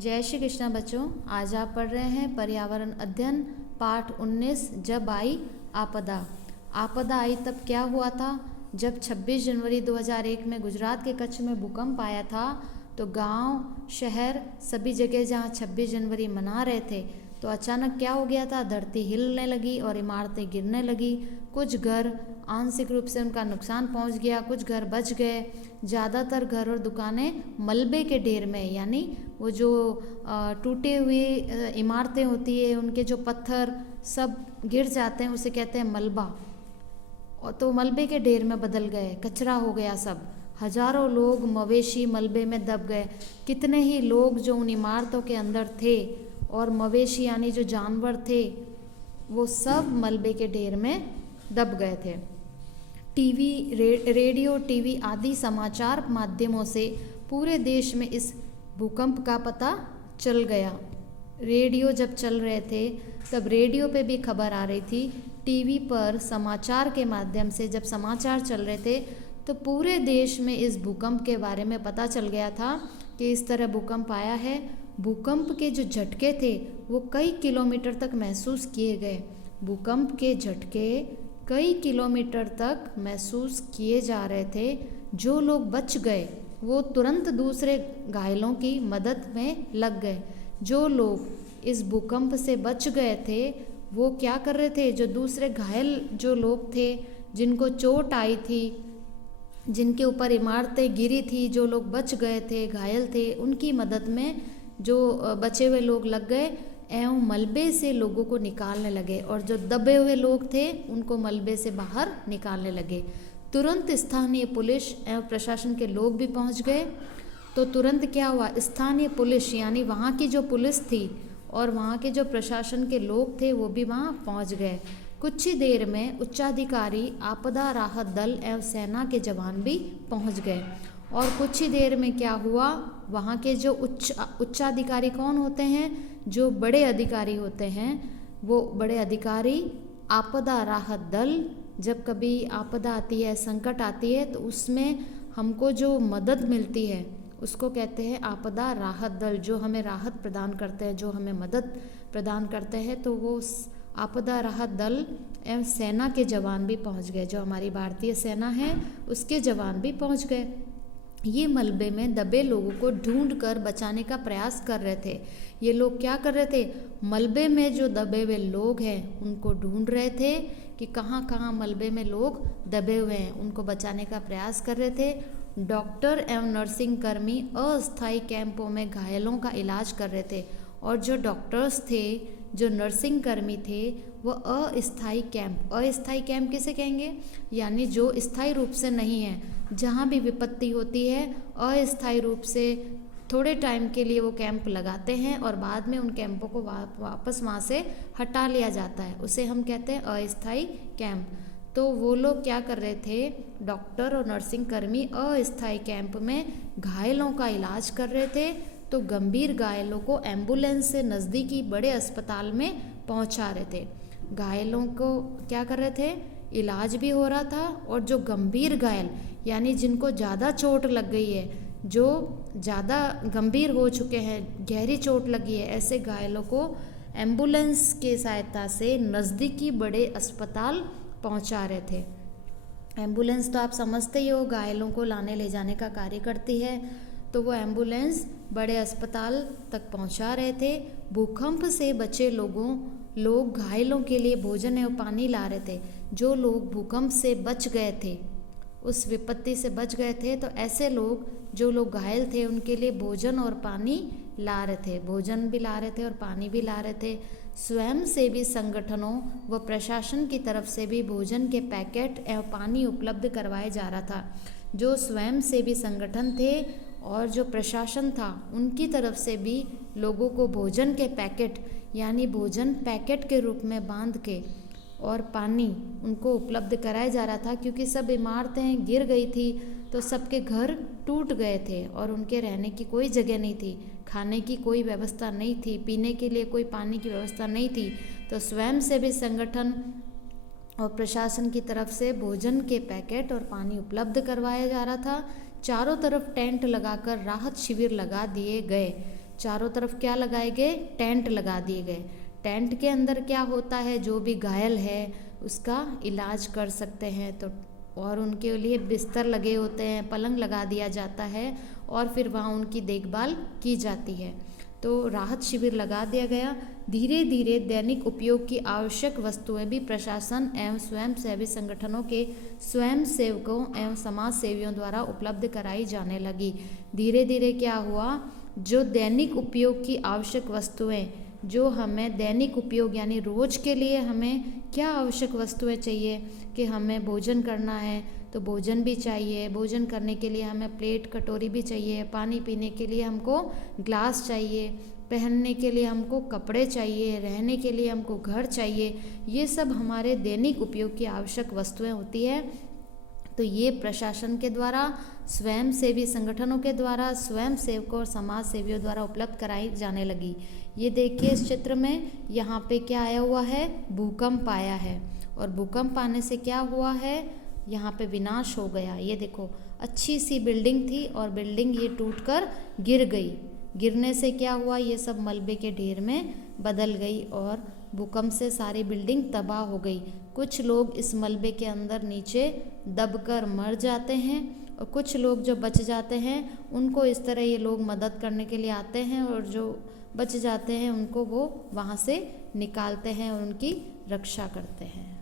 जय श्री कृष्णा बच्चों। आज आप पढ़ रहे हैं पर्यावरण अध्ययन पाठ 19। जब आई आपदा। आपदा आई तब क्या हुआ था? जब 26 जनवरी 2001 में गुजरात के कच्छ में भूकंप आया था तो गांव, शहर सभी जगह जहां 26 जनवरी मना रहे थे तो अचानक क्या हो गया था? धरती हिलने लगी और इमारतें गिरने लगी। कुछ घर आंशिक रूप से उनका नुकसान पहुंच गया, कुछ घर बच गए। ज़्यादातर घर और दुकानें मलबे के ढेर में, यानी वो जो टूटे हुए इमारतें होती है उनके जो पत्थर सब गिर जाते हैं, उसे कहते हैं मलबा। और तो मलबे के ढेर में बदल गए, कचरा हो गया सब। हजारों लोग, मवेशी मलबे में दब गए। कितने ही लोग जो उन इमारतों के अंदर थे और मवेशी यानी जो जानवर थे वो सब मलबे के ढेर में दब गए थे। टीवी, रेडियो, टीवी आदि समाचार माध्यमों से पूरे देश में इस भूकंप का पता चल गया। रेडियो जब चल रहे थे तब रेडियो पे भी खबर आ रही थी। टीवी पर समाचार के माध्यम से जब समाचार चल रहे थे तो पूरे देश में इस भूकंप के बारे में पता चल गया था कि इस तरह भूकंप आया है। भूकंप के जो झटके थे वो कई किलोमीटर तक महसूस किए गए। भूकंप के झटके कई किलोमीटर तक महसूस किए जा रहे थे। जो लोग बच गए वो तुरंत दूसरे घायलों की मदद में लग गए। जो लोग इस भूकंप से बच गए थे वो क्या कर रहे थे? जो दूसरे घायल जो लोग थे, जिनको चोट आई थी, जिनके ऊपर इमारतें गिरी थी, जो लोग बच गए थे, घायल थे, उनकी मदद में जो बचे हुए लोग लग गए एवं मलबे से लोगों को निकालने लगे। और जो दबे हुए लोग थे उनको मलबे से बाहर निकालने लगे। तुरंत स्थानीय पुलिस एवं प्रशासन के लोग भी पहुंच गए। तो तुरंत क्या हुआ? स्थानीय पुलिस यानी वहाँ की जो पुलिस थी और वहाँ के जो प्रशासन के लोग थे वो भी वहाँ पहुँच गए। कुछ ही देर में उच्चाधिकारी, आपदा राहत दल एवं सेना के जवान भी पहुँच गए। और कुछ ही देर में क्या हुआ? वहाँ के जो उच्चाधिकारी कौन होते हैं? जो बड़े अधिकारी होते हैं, वो बड़े अधिकारी आपदा राहत दल, जब कभी आपदा आती है, संकट आती है, तो उसमें हमको जो मदद मिलती है उसको कहते हैं आपदा राहत दल। जो हमें राहत प्रदान करते हैं, जो हमें मदद प्रदान करते हैं, तो वो आपदा राहत दल एवं सेना के जवान भी पहुंच गए। जो हमारी भारतीय सेना है उसके जवान भी पहुंच गए। ये मलबे में दबे लोगों को ढूंढ कर बचाने का प्रयास कर रहे थे। ये लोग क्या कर रहे थे? मलबे में जो दबे हुए लोग हैं उनको ढूंढ रहे थे कि कहाँ कहाँ मलबे में लोग दबे हुए हैं, उनको बचाने का प्रयास कर रहे थे। डॉक्टर एवं नर्सिंग कर्मी अस्थायी कैंपों में घायलों का इलाज कर रहे थे। और जो डॉक्टर्स थे, जो नर्सिंग कर्मी थे, वो अस्थायी कैंप किसे कहेंगे? यानी जो स्थायी रूप से नहीं है, जहाँ भी विपत्ति होती है अस्थायी रूप से थोड़े टाइम के लिए वो कैंप लगाते हैं और बाद में उन कैंपों को वापस वहाँ से हटा लिया जाता है, उसे हम कहते हैं अस्थायी कैंप। तो वो लोग क्या कर रहे थे? डॉक्टर और नर्सिंग कर्मी अस्थायी कैंप में घायलों का इलाज कर रहे थे। तो गंभीर घायलों को एम्बुलेंस से नज़दीकी बड़े अस्पताल में पहुंचा रहे थे। घायलों को क्या कर रहे थे? इलाज भी हो रहा था। और जो गंभीर घायल यानी जिनको ज़्यादा चोट लग गई है, जो ज़्यादा गंभीर हो चुके हैं, गहरी चोट लगी है, ऐसे घायलों को एम्बुलेंस के सहायता से नज़दीकी बड़े अस्पताल पहुंचा रहे थे। एम्बुलेंस तो आप समझते ही हो, घायलों को लाने ले जाने का कार्य करती है। तो वो एम्बुलेंस बड़े अस्पताल तक पहुंचा रहे थे। भूकंप से बचे लोग घायलों के लिए भोजन एवं पानी ला रहे थे। जो लोग भूकंप से बच गए थे, उस विपत्ति से बच गए थे, तो ऐसे लोग, जो लोग घायल थे, उनके लिए भोजन और पानी ला रहे थे। भोजन भी ला रहे थे और पानी भी ला रहे थे। स्वयं सेवी संगठनों व प्रशासन की तरफ से भी भोजन के पैकेट एवं पानी उपलब्ध करवाया जा रहा था। जो स्वयं सेवी संगठन थे और जो प्रशासन था उनकी तरफ से भी लोगों को भोजन के पैकेट यानी भोजन पैकेट के रूप में बांध के और पानी उनको उपलब्ध कराया जा रहा था। क्योंकि सब इमारतें गिर गई थी तो सबके घर टूट गए थे और उनके रहने की कोई जगह नहीं थी, खाने की कोई व्यवस्था नहीं थी, पीने के लिए कोई पानी की व्यवस्था नहीं थी। तो स्वयं सेवी संगठन और प्रशासन की तरफ से भोजन के पैकेट और पानी उपलब्ध करवाया जा रहा था। चारों तरफ टेंट लगाकर राहत शिविर लगा दिए गए। चारों तरफ क्या लगाए गए, टेंट लगा दिए गए। टेंट के अंदर क्या होता है, जो भी घायल है उसका इलाज कर सकते हैं, तो और उनके लिए बिस्तर लगे होते हैं, पलंग लगा दिया जाता है और फिर वहाँ उनकी देखभाल की जाती है। तो राहत शिविर लगा दिया गया। धीरे धीरे दैनिक उपयोग की आवश्यक वस्तुएं भी प्रशासन एवं स्वयंसेवी संगठनों के स्वयं सेवकों एवं समाज सेवियों द्वारा उपलब्ध कराई जाने लगी। धीरे धीरे क्या हुआ, जो दैनिक उपयोग की आवश्यक वस्तुएं, जो हमें दैनिक उपयोग यानी रोज के लिए हमें क्या आवश्यक वस्तुएं चाहिए कि हमें भोजन करना है तो भोजन भी चाहिए, भोजन करने के लिए हमें प्लेट कटोरी भी चाहिए, पानी पीने के लिए हमको ग्लास चाहिए, पहनने के लिए हमको कपड़े चाहिए, रहने के लिए हमको घर चाहिए, ये सब हमारे दैनिक उपयोग की आवश्यक वस्तुएं होती है। तो ये प्रशासन के द्वारा, स्वयं सेवी संगठनों के द्वारा, स्वयं सेवकों और समाज सेवियों द्वारा उपलब्ध कराई जाने लगी। ये देखिए इस चित्र में, यहाँ पे क्या आया हुआ है, भूकंप आया है, और भूकंप आने से क्या हुआ है, यहाँ पे विनाश हो गया। ये देखो अच्छी सी बिल्डिंग थी और बिल्डिंग ये टूटकर गिर गई। गिरने से क्या हुआ, ये सब मलबे के ढेर में बदल गई और भूकंप से सारी बिल्डिंग तबाह हो गई। कुछ लोग इस मलबे के अंदर नीचे दबकर मर जाते हैं और कुछ लोग जो बच जाते हैं उनको इस तरह ये लोग मदद करने के लिए आते हैं और जो बच जाते हैं उनको वो वहाँ से निकालते हैं और उनकी रक्षा करते हैं।